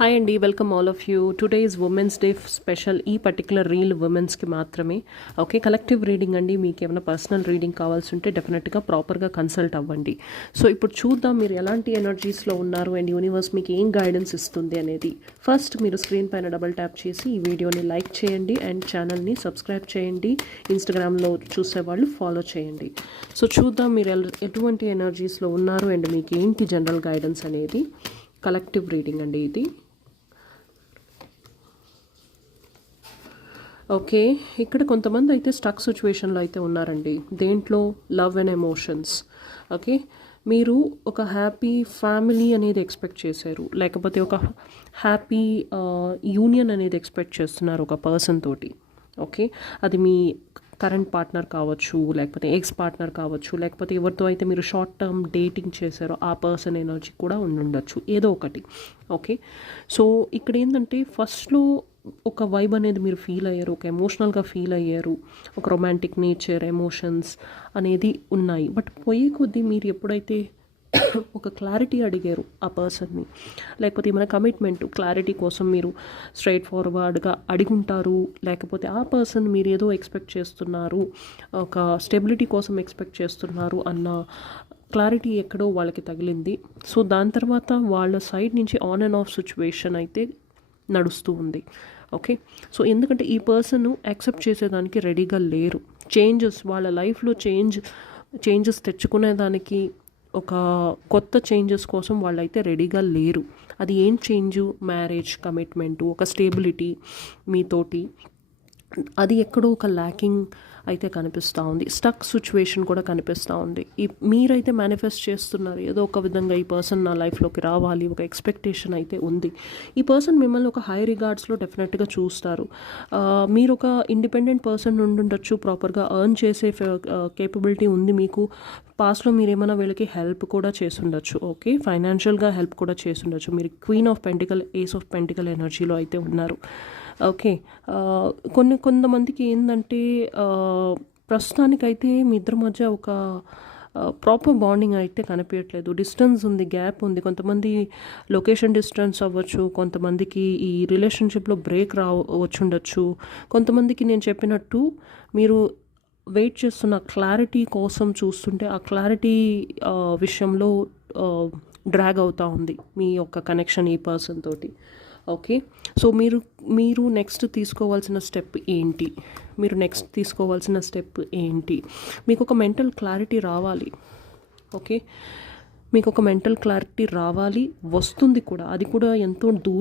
Hi అండి, welcome all of you. Today is women's day special. ఈ particular reel ఉమెన్స్కి మాత్రమే. Okay, collective reading అండి. మీకు ఏమైనా పర్సనల్ రీడింగ్ కావాల్సి ఉంటే డెఫినెట్గా ప్రాపర్గా కన్సల్ట్ అవ్వండి. సో ఇప్పుడు చూద్దాం మీరు ఎలాంటి ఎనర్జీస్లో ఉన్నారు అండ్ యూనివర్స్ మీకు ఏం గైడెన్స్ ఇస్తుంది అనేది. ఫస్ట్ మీరు స్క్రీన్ పైన డబుల్ ట్యాప్ చేసి ఈ వీడియోని లైక్ చేయండి అండ్ ఛానల్ని సబ్స్క్రైబ్ చేయండి. ఇన్స్టాగ్రామ్లో చూసేవాళ్ళు ఫాలో చేయండి. సో చూద్దాం మీరు ఎటువంటి ఎనర్జీస్లో ఉన్నారు అండ్ మీకు ఏంటి జనరల్ గైడెన్స్ అనేది. కలెక్టివ్ రీడింగ్ అండి ఇది. ఓకే, ఇక్కడ కొంతమంది అయితే స్టక్ సిచ్యువేషన్లో అయితే ఉన్నారండి. దేంట్లో? Love and emotions. ఓకే, మీరు ఒక హ్యాపీ ఫ్యామిలీ అనేది ఎక్స్పెక్ట్ చేశారు, లేకపోతే ఒక హ్యాపీ యూనియన్ అనేది ఎక్స్పెక్ట్ చేస్తున్నారు ఒక పర్సన్ తోటి. ఓకే, అది మీ కరెంట్ పార్ట్నర్ కావచ్చు, లేకపోతే ఎక్స్ పార్ట్నర్ కావచ్చు, లేకపోతే ఎవరితో అయితే మీరు షార్ట్ టర్మ్ డేటింగ్ చేశారో ఆ పర్సన్ ఎనర్జీ కూడా ఉండొచ్చు, ఏదో ఒకటి. ఓకే, సో ఇక్కడ ఏంటంటే ఫస్ట్లో ఒక వైబ్ అనేది మీరు ఫీల్ అయ్యారు, ఒక ఎమోషనల్గా ఫీల్ అయ్యారు, ఒక రొమాంటిక్ నేచర్ ఎమోషన్స్ అనేది ఉన్నాయి. బట్ పోయే కొద్దీ మీరు ఎప్పుడైతే ఒక క్లారిటీ అడిగారు ఆ పర్సన్ని, లేకపోతే ఏమైనా కమిట్మెంట్ క్లారిటీ కోసం మీరు స్ట్రైట్ ఫార్వర్డ్గా అడుగుంటారు, లేకపోతే ఆ పర్సన్ మీరు ఏదో ఎక్స్పెక్ట్ చేస్తున్నారు, ఒక స్టెబిలిటీ కోసం ఎక్స్పెక్ట్ చేస్తున్నారు అన్న క్లారిటీ ఎక్కడో వాళ్ళకి తగిలింది. సో దాని తర్వాత వాళ్ళ సైడ్ నుంచి ఆన్ అండ్ ఆఫ్ సిచ్యువేషన్ అయితే నడుస్తూ ఉంది. ఓకే, సో ఎందుకంటే ఈ పర్సన్ యాక్సెప్ట్ చేసేదానికి రెడీగా లేరు. చేంజెస్ వాళ్ళ లైఫ్లో చేంజెస్ తెచ్చుకునేదానికి, ఒక కొత్త చేంజెస్ కోసం వాళ్ళైతే రెడీగా లేరు. అది ఏం చేంజ్? మ్యారేజ్, కమిట్మెంటు, ఒక స్టేబిలిటీ మీతోటి, అది ఎక్కడో ఒక ల్యాకింగ్ అయితే కనిపిస్తూ ఉంది. స్టక్ సిచ్యువేషన్ కూడా కనిపిస్తూ ఉంది. మీరైతే మేనిఫెస్ట్ చేస్తున్నారు ఏదో ఒక విధంగా ఈ పర్సన్ నా లైఫ్లోకి రావాలి, ఒక ఎక్స్పెక్టేషన్ అయితే ఉంది. ఈ పర్సన్ మిమ్మల్ని ఒక హై రిగార్డ్స్లో డెఫినెట్గా చూస్తారు. మీరు ఒక ఇండిపెండెంట్ పర్సన్ ఉండొచ్చు, ప్రాపర్గా ఎర్న్ చేసే కేపబిలిటీ ఉంది మీకు. పాస్ట్లో మీరు ఏమైనా వీళ్ళకి హెల్ప్ కూడా చేసి ఉండొచ్చు. ఓకే, ఫైనాన్షియల్గా హెల్ప్ కూడా చేసి ఉండొచ్చు. మీరు queen of pentacle, ace of pentacle ఎనర్జీలో అయితే ఉన్నారు. ఓకే, కొంతమందికి ఏంటంటే ప్రస్తుతానికైతే మీ ఇద్దరి మధ్య ఒక ప్రాపర్ బాండింగ్ అయితే కనిపించట్లేదు. డిస్టెన్స్ ఉంది, గ్యాప్ ఉంది. కొంతమంది లొకేషన్ డిస్టెన్స్ అవ్వచ్చు, కొంతమందికి ఈ రిలేషన్షిప్లో బ్రేక్ వచ్చుండొచ్చు. కొంతమందికి నేను చెప్పినట్టు మీరు వెయిట్ చేస్తున్న క్లారిటీ కోసం చూస్తుంటే ఆ క్లారిటీ విషయంలో డ్రాగ్ అవుతూ ఉంది మీ యొక్క కనెక్షన్ ఈ పర్సన్ తోటి. ఓకే, సో మీరు నెక్స్ట్ తీసుకోవాల్సిన స్టెప్ ఏంటి? మీకు ఒక మెంటల్ క్లారిటీ రావాలి. ఓకే, మీకు ఒక మెంటల్ క్లారిటీ రావాలి, వస్తుంది కూడా. అది కూడా ఎంతో దూరం